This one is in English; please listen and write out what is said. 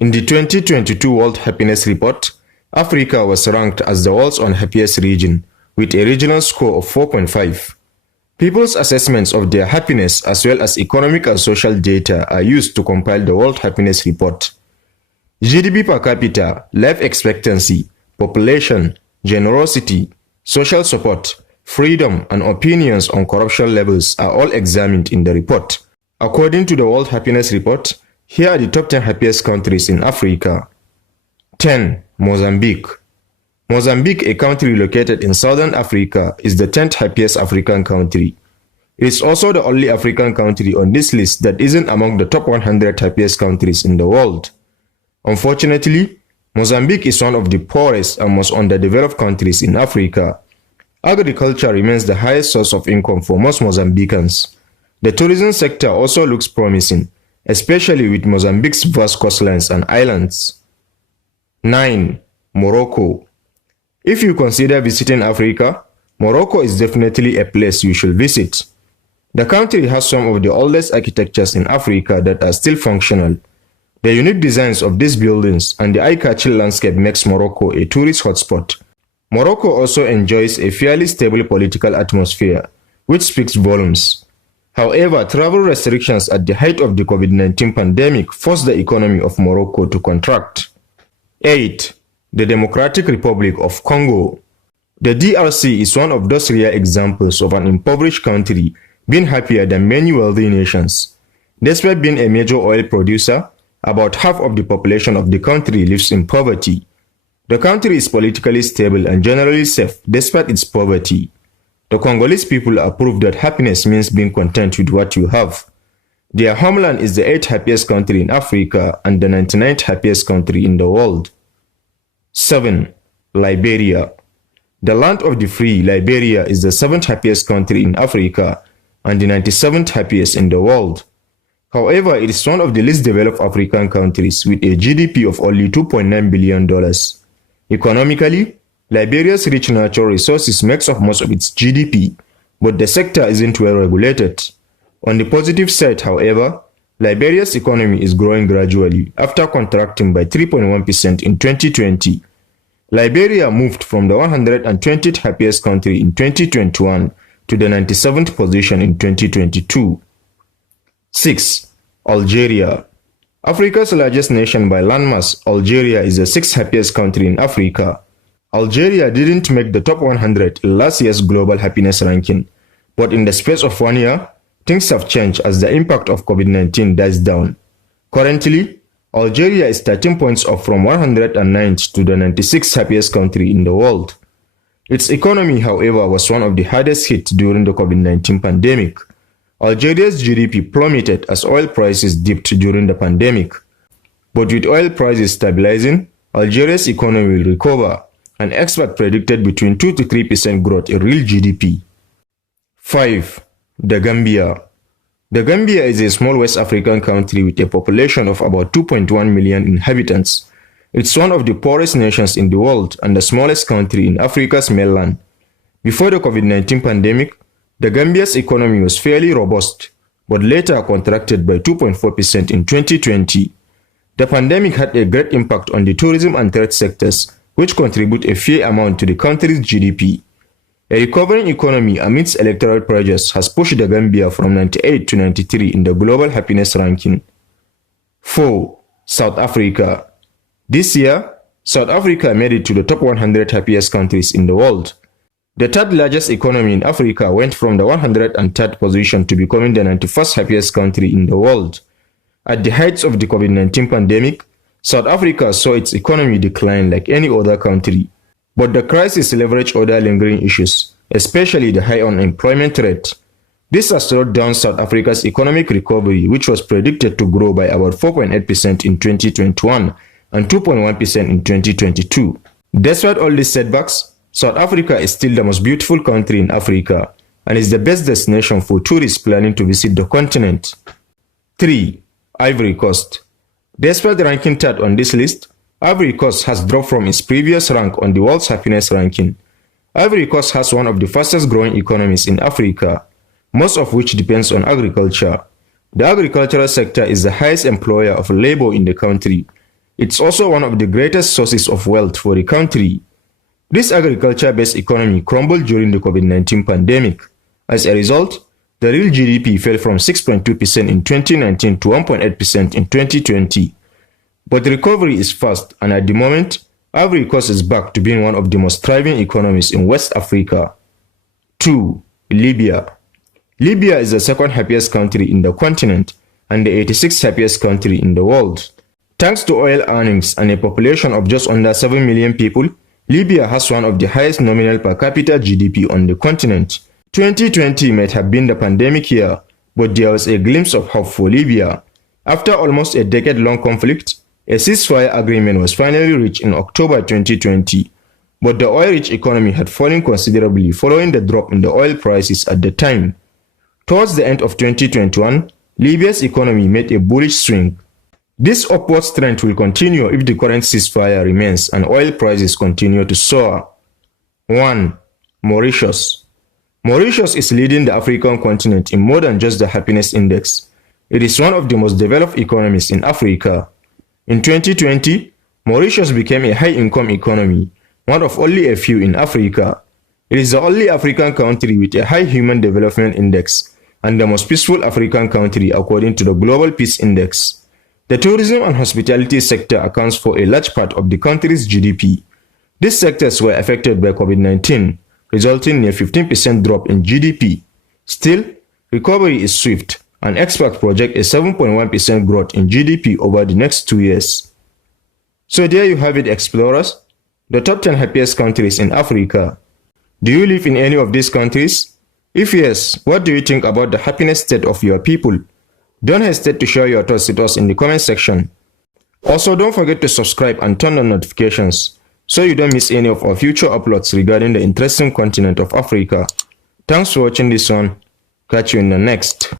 In the 2022 World Happiness Report, Africa was ranked as the world's unhappiest region, with a regional score of 4.5. People's assessments of their happiness as well as economic and social data are used to compile the World Happiness Report. GDP per capita, life expectancy, population, generosity, social support, freedom, and opinions on corruption levels are all examined in the report. According to the World Happiness Report, here are the top 10 happiest countries in Africa. 10. Mozambique. Mozambique, a country located in southern Africa, is the 10th happiest African country. It is also the only African country on this list that isn't among the top 100 happiest countries in the world. Unfortunately, Mozambique is one of the poorest and most underdeveloped countries in Africa. Agriculture remains the highest source of income for most Mozambicans. The tourism sector also looks promising, especially with Mozambique's vast coastlines and islands. 9. Morocco. If you consider visiting Africa, Morocco is definitely a place you should visit. The country has some of the oldest architectures in Africa that are still functional. The unique designs of these buildings and the eye-catching landscape makes Morocco a tourist hotspot. Morocco also enjoys a fairly stable political atmosphere, which speaks volumes. However, travel restrictions at the height of the COVID-19 pandemic forced the economy of Morocco to contract. 8. The Democratic Republic of Congo. The DRC is one of those rare examples of an impoverished country being happier than many wealthy nations. Despite being a major oil producer, about half of the population of the country lives in poverty. The country is politically stable and generally safe despite its poverty. The Congolese people are proof that happiness means being content with what you have. Their homeland is the 8th happiest country in Africa and the 99th happiest country in the world. 7. Liberia. The land of the free, Liberia is the 7th happiest country in Africa and the 97th happiest in the world. However, it is one of the least developed African countries with a GDP of only $2.9 billion. Economically, Liberia's rich natural resources makes up most of its GDP, but the sector isn't well regulated. On the positive side, however, Liberia's economy is growing gradually after contracting by 3.1% in 2020. Liberia moved from the 120th happiest country in 2021 to the 97th position in 2022. 6. Algeria. Africa's largest nation by landmass, Algeria is the 6th happiest country in Africa. Algeria didn't make the top 100 in last year's global happiness ranking, but in the space of 1 year, things have changed as the impact of COVID-19 dies down. Currently, Algeria is 13 points off from 109th to the 96th happiest country in the world. Its economy, however, was one of the hardest hit during the COVID-19 pandemic. Algeria's GDP plummeted as oil prices dipped during the pandemic. But with oil prices stabilizing, Algeria's economy will recover, and experts predicted between 2 to 3% growth in real GDP. 5. The Gambia. The Gambia is a small West African country with a population of about 2.1 million inhabitants. It's one of the poorest nations in the world and the smallest country in Africa's mainland. Before the COVID-19 pandemic, the Gambia's economy was fairly robust, but later contracted by 2.4% in 2020. The pandemic had a great impact on the tourism and trade sectors, which contribute a fair amount to the country's GDP. A recovering economy amidst electoral pressures has pushed the Gambia from 98 to 93 in the global happiness ranking. 4. South Africa. This year, South Africa made it to the top 100 happiest countries in the world. The third largest economy in Africa went from the 103rd position to becoming the 91st happiest country in the world. At the height of the COVID-19 pandemic, South Africa saw its economy decline like any other country. But the crisis leveraged other lingering issues, especially the high unemployment rate. This has slowed down South Africa's economic recovery, which was predicted to grow by about 4.8% in 2021 and 2.1% in 2022. Despite all these setbacks, South Africa is still the most beautiful country in Africa and is the best destination for tourists planning to visit the continent. 3. Ivory Coast. Despite ranking third on this list, Ivory Coast has dropped from its previous rank on the world's happiness ranking. Ivory Coast has one of the fastest growing economies in Africa, most of which depends on agriculture. The agricultural sector is the highest employer of labor in the country. It's also one of the greatest sources of wealth for the country. This agriculture-based economy crumbled during the COVID-19 pandemic. As a result, the real GDP fell from 6.2% in 2019 to 1.8% in 2020. But the recovery is fast, and at the moment, Ivory Coast is back to being one of the most thriving economies in West Africa. 2. Libya. Libya is the second happiest country in the continent and the 86th happiest country in the world. Thanks to oil earnings and a population of just under 7 million people, Libya has one of the highest nominal per capita GDP on the continent. 2020 might have been the pandemic year, but there was a glimpse of hope for Libya. After almost a decade-long conflict, a ceasefire agreement was finally reached in October 2020, but the oil-rich economy had fallen considerably following the drop in the oil prices at the time. Towards the end of 2021, Libya's economy made a bullish swing. This upward trend will continue if the current ceasefire remains and oil prices continue to soar. 1. Mauritius. Mauritius is leading the African continent in more than just the happiness index. It is one of the most developed economies in Africa. In 2020, Mauritius became a high-income economy, one of only a few in Africa. It is the only African country with a high Human Development Index and the most peaceful African country according to the Global Peace Index. The tourism and hospitality sector accounts for a large part of the country's GDP. These sectors were affected by COVID-19, resulting in a 15% drop in GDP. Still, recovery is swift, and experts project a 7.1% growth in GDP over the next 2 years. So there you have it, explorers, the top 10 happiest countries in Africa. Do you live in any of these countries? If yes, what do you think about the happiness state of your people? Don't hesitate to share your thoughts with us in the comment section. Also, don't forget to subscribe and turn on notifications so you don't miss any of our future uploads regarding the interesting continent of Africa. Thanks for watching this one. Catch you in the next.